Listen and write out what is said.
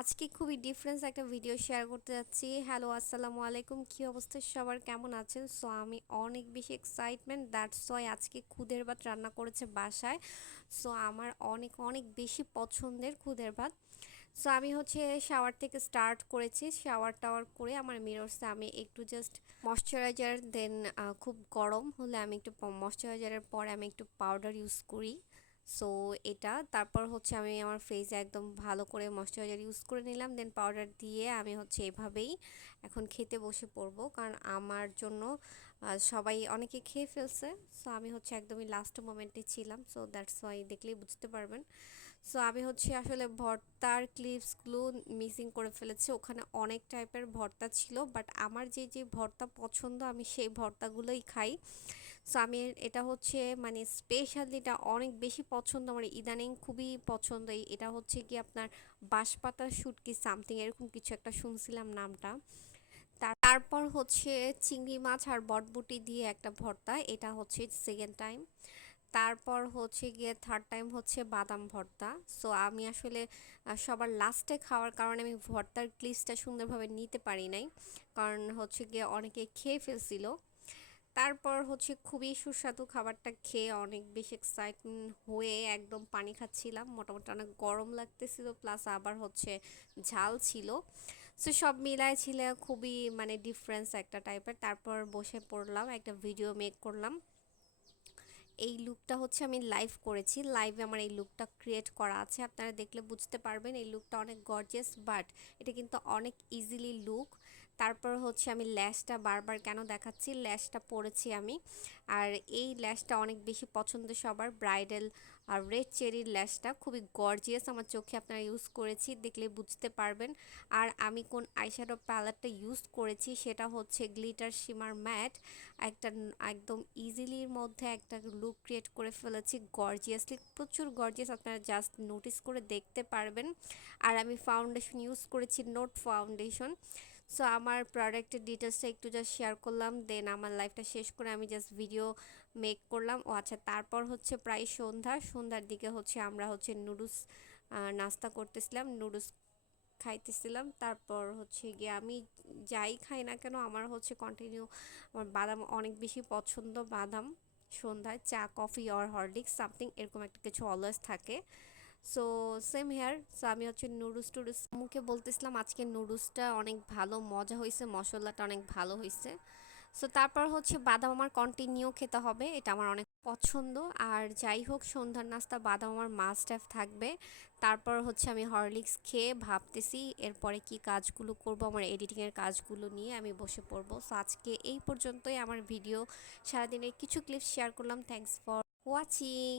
আজকে খুবই ডিফারেন্স একটা ভিডিও শেয়ার করতে যাচ্ছি। হ্যালো, আসসালামু আলাইকুম। কি অবস্থা সবার, কেমন আছেন? সো আমি অনেক বেশি এক্সাইটমেন্ট, দ্যাটস ওয়াই আজকে খুদের ভাত রান্না করেছে বাসায়। সো আমার অনেক অনেক বেশি পছন্দের খুদের ভাত। সো আমি হচ্ছে শাওয়ার থেকে স্টার্ট করেছি, শাওয়ার টাওয়ার করে আমার মিররসে আমি একটু জাস্ট ময়শ্চারাইজার দেন খুব গরম হলে আমি একটু ময়শ্চারাইজারের পরে আমি একটু পাউডার ইউজ করি। সো এটা তারপর হচ্ছে আমি আমার ফেসে একদম ভালো করে ময়শ্চারাইজার ইউজ করে নিলাম, দেন পাউডার দিয়ে আমি হচ্ছে এভাবেই এখন খেতে বসে পড়বো, কারণ আমার জন্য সবাই অনেকে খেয়ে ফেলছে। সো আমি হচ্ছে একদমই লাস্ট মোমেন্টে ছিলাম, সো দ্যাটস ওয়াই দেখলেই বুঝতে পারবেন। সো আমি হচ্ছে আসলে ভর্তার ক্লিপসগুলো মিসিং করে ফেলেছি, ওখানে অনেক টাইপের ভর্তা ছিল, বাট আমার যে যে ভর্তা পছন্দ আমি সেই ভর্তাগুলোই খাই। সো আমি এটা হচ্ছে মানে স্পেশালি এটা অনেক বেশি পছন্দ, আমার ইদানিং খুবই পছন্দ। এটা হচ্ছে কি আপনার বাঁশপাতা শুটকি সামথিং এরকম কিছু একটা শুনছিলাম নামটা। তারপর হচ্ছে চিংড়ি মাছ আর বটবুটি দিয়ে একটা ভর্তা, এটা হচ্ছে সেকেন্ড টাইম। তারপর হচ্ছে গিয়ে থার্ড টাইম হচ্ছে বাদাম ভর্তা। সো আমি আসলে সবার লাস্টে খাওয়ার কারণে আমি ভর্তার ক্লিপসটা সুন্দরভাবে নিতে পারি নাই, কারণ হচ্ছে গিয়ে অনেকে খেয়ে ফেলছিল। তারপর হচ্ছে খুবই সুস্বাদু খাবারটা খেয়ে অনেক বেশি এক্সাইটমেন্ট হয়ে একদম পানি খাচ্ছিলাম, মোটামুটি অনেক গরম লাগতেছিল, প্লাস আবার হচ্ছে ঝাল ছিল। সো সব মিলায় ছিল খুবই মানে ডিফারেন্স একটা টাইপের। তারপর বসে পড়লাম, একটা ভিডিও মেক করলাম। এই লুকটা হচ্ছে আমি লাইভ করেছি, লাইভে আমার এই লুকটা ক্রিয়েট করা আছে, আপনারা দেখলে বুঝতে পারবেন এই লুকটা অনেক গর্জিয়াস, বাট এটা কিন্তু অনেক ইজিলি লুক। তারপর হচ্ছে আমি ল্যাশটা বারবার কেন দেখাচ্ছি, ল্যাশটা পরেছি আমি, আর এই ল্যাশটা অনেক বেশি পছন্দ সবার, ব্রাইডাল আর রেড চেরির ল্যাশটা খুবই গর্জিয়াস, আমার চোখে আপনারা ইউজ করেছি দেখলে বুঝতে পারবেন। আর আমি কোন আইশ্যাডো প্যালেটটা ইউজ করেছি সেটা হচ্ছে গ্লিটার শিমার ম্যাট, একটা একদম ইজিলির মধ্যে একটা লুক ক্রিয়েট করে ফেলেছি গর্জিয়াসলি, প্রচুর গর্জিয়াস, আপনারা জাস্ট নোটিস করে দেখতে পারবেন। আর আমি ফাউন্ডেশন ইউজ করেছি নোট ফাউন্ডেশন। সো আমার প্রোডাক্টের ডিটেলসটা একটু জাস্ট শেয়ার করলাম, দেন আমার লাইফটা শেষ করে আমি জাস্ট ভিডিও মেক করলাম। ও আচ্ছা, তারপর হচ্ছে প্রায় সন্ধ্যার দিকে হচ্ছে আমরা হচ্ছে নুডলস নাস্তা করতেছিলাম, নুডলস খাইতেছিলাম। তারপর হচ্ছে গিয়ে আমি যাই খাই না কেন আমার হচ্ছে কন্টিনিউ আমার বাদাম অনেক বেশি পছন্দ, বাদাম সন্ধ্যায় চা কফি অর হরলিক্স সামথিং এরকম একটা কিছু অলওয়েজ থাকে। So same here. সো আমি হচ্ছে নুডলস টুডলস মুখে বলতেছিলাম আজকে নুডলসটা অনেক ভালো মজা হয়েছে, মশলাটা অনেক ভালো হয়েছে। সো তারপর হচ্ছে বাদাম আমার কন্টিনিউ খেতে হবে, এটা আমার অনেক পছন্দ। আর যাই হোক সন্ধ্যার নাস্তা বাদাম আমার মাস্ট হ্যাভ থাকবে। তারপর হচ্ছে আমি হরলিক্স খেয়ে ভাবতেছি এরপরে কি কাজগুলো করব, আমার এডিটিংয়ের কাজগুলো নিয়ে আমি বসে পড়বো। সো আজকে এই পর্যন্তই আমার ভিডিও, সারাদিনের কিছু ক্লিপস শেয়ার করলাম। Thanks for watching.